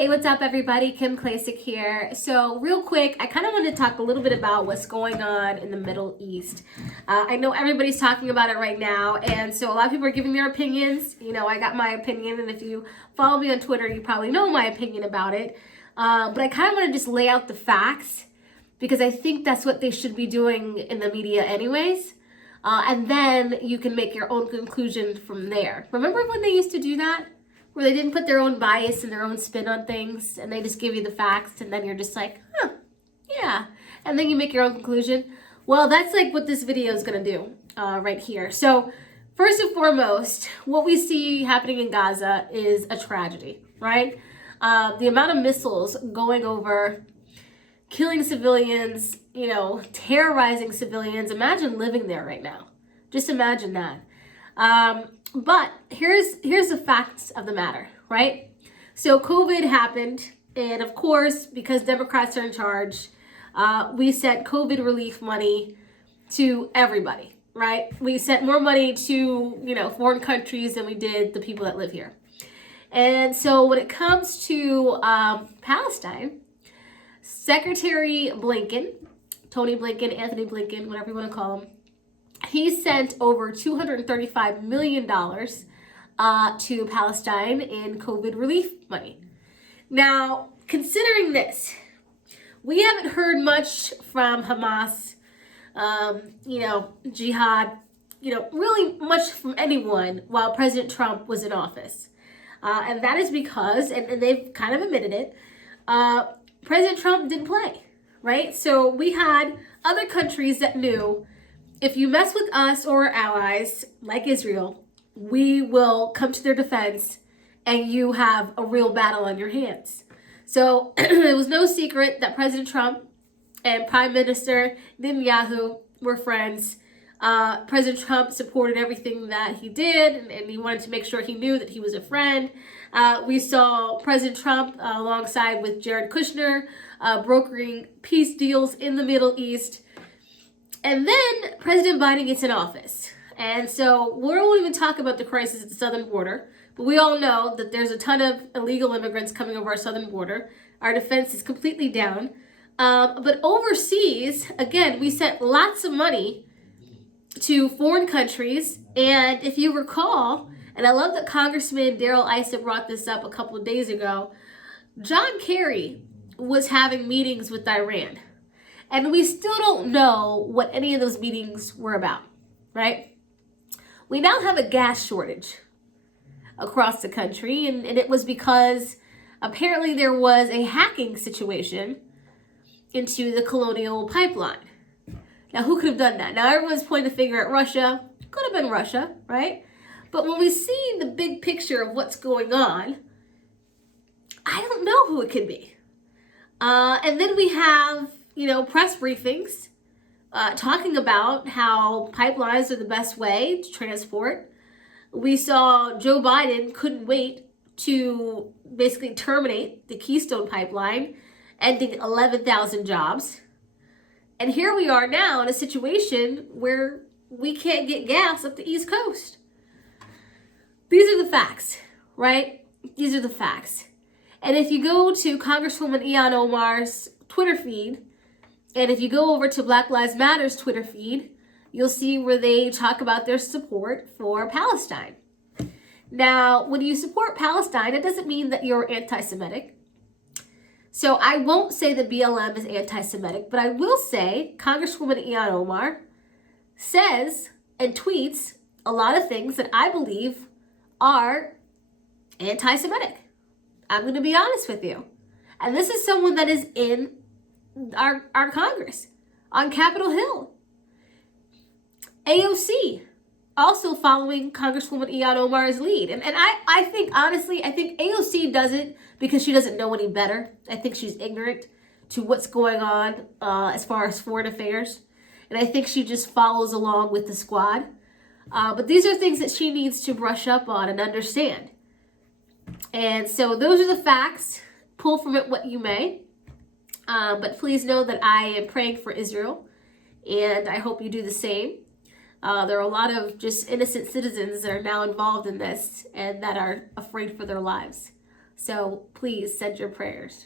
Hey, what's up everybody? Kim Klasick here. So real quick, I kind of want to talk a little bit about what's going on in the Middle East. I know everybody's talking about it right now, and so a lot of people are giving their opinions. You know, I got my opinion, and if you follow me on Twitter, you probably know my opinion about it. But I kind of want to just lay out the facts, because I think that's what they should be doing in the media anyways. And then you can make your own conclusion from there. Remember when they used to do that? Where they didn't put their own bias and their own spin on things, and they just give you the facts, and then you're just like, huh, yeah. And then you make your own conclusion. Well, that's like what this video is going to do right here. So first and foremost, what we see happening in Gaza is a tragedy, right? The amount of missiles going over, killing civilians, you know, terrorizing civilians. Imagine living there right now. Just imagine that. But here's the facts of the matter, right? So COVID happened, and of course, because Democrats are in charge, we sent COVID relief money to everybody, right? We sent more money to, you know, foreign countries than we did the people that live here. And so when it comes to Palestine, Secretary Blinken, Tony Blinken, Anthony Blinken, whatever you want to call him, he sent over $235 million to Palestine in COVID relief money. Now, considering this, we haven't heard much from Hamas, Jihad, really much from anyone while President Trump was in office. And that is because, and they've kind of admitted it, President Trump didn't play, right? So we had other countries that knew, if you mess with us or our allies, like Israel, we will come to their defense and you have a real battle on your hands. So it was no secret that President Trump and Prime Minister Netanyahu were friends. President Trump supported everything that he did, and he wanted to make sure he knew that he was a friend. We saw President Trump alongside with Jared Kushner brokering peace deals in the Middle East. And then President Biden gets in office. And so we won't even talk about the crisis at the southern border, but we all know that there's a ton of illegal immigrants coming over our southern border. Our defense is completely down. But overseas, again, we sent lots of money to foreign countries. And if you recall, and I love that Congressman Darrell Issa brought this up a couple of days ago, John Kerry was having meetings with Iran. And we still don't know what any of those meetings were about, right? We now have a gas shortage across the country, and it was because apparently there was a hacking situation into the Colonial Pipeline. Now, who could have done that? Now, everyone's pointing the finger at Russia. Could have been Russia, right? But when we see the big picture of what's going on, I don't know who it could be. And then we have press briefings talking about how pipelines are the best way to transport. We saw Joe Biden couldn't wait to basically terminate the Keystone Pipeline, ending 11,000 jobs. And here we are now in a situation where we can't get gas up the East Coast. These are the facts, right? These are the facts. And if you go to Congresswoman Ilhan Omar's Twitter feed, and if you go over to Black Lives Matter's Twitter feed, you'll see where they talk about their support for Palestine. Now, when you support Palestine, it doesn't mean that you're anti-Semitic. So I won't say that BLM is anti-Semitic, but I will say Congresswoman Ilhan Omar says and tweets a lot of things that I believe are anti-Semitic. I'm going to be honest with you. And this is someone that is in our Congress, on Capitol Hill. AOC, also following Congresswoman Ilhan Omar's lead. And I think, honestly, I think AOC does it because she doesn't know any better. I think she's ignorant to what's going on as far as foreign affairs. And I think she just follows along with the squad. But these are things that she needs to brush up on and understand. And so those are the facts. Pull from it what you may. But please know that I am praying for Israel, and I hope you do the same. There are a lot of just innocent citizens that are now involved in this and that are afraid for their lives. So please send your prayers.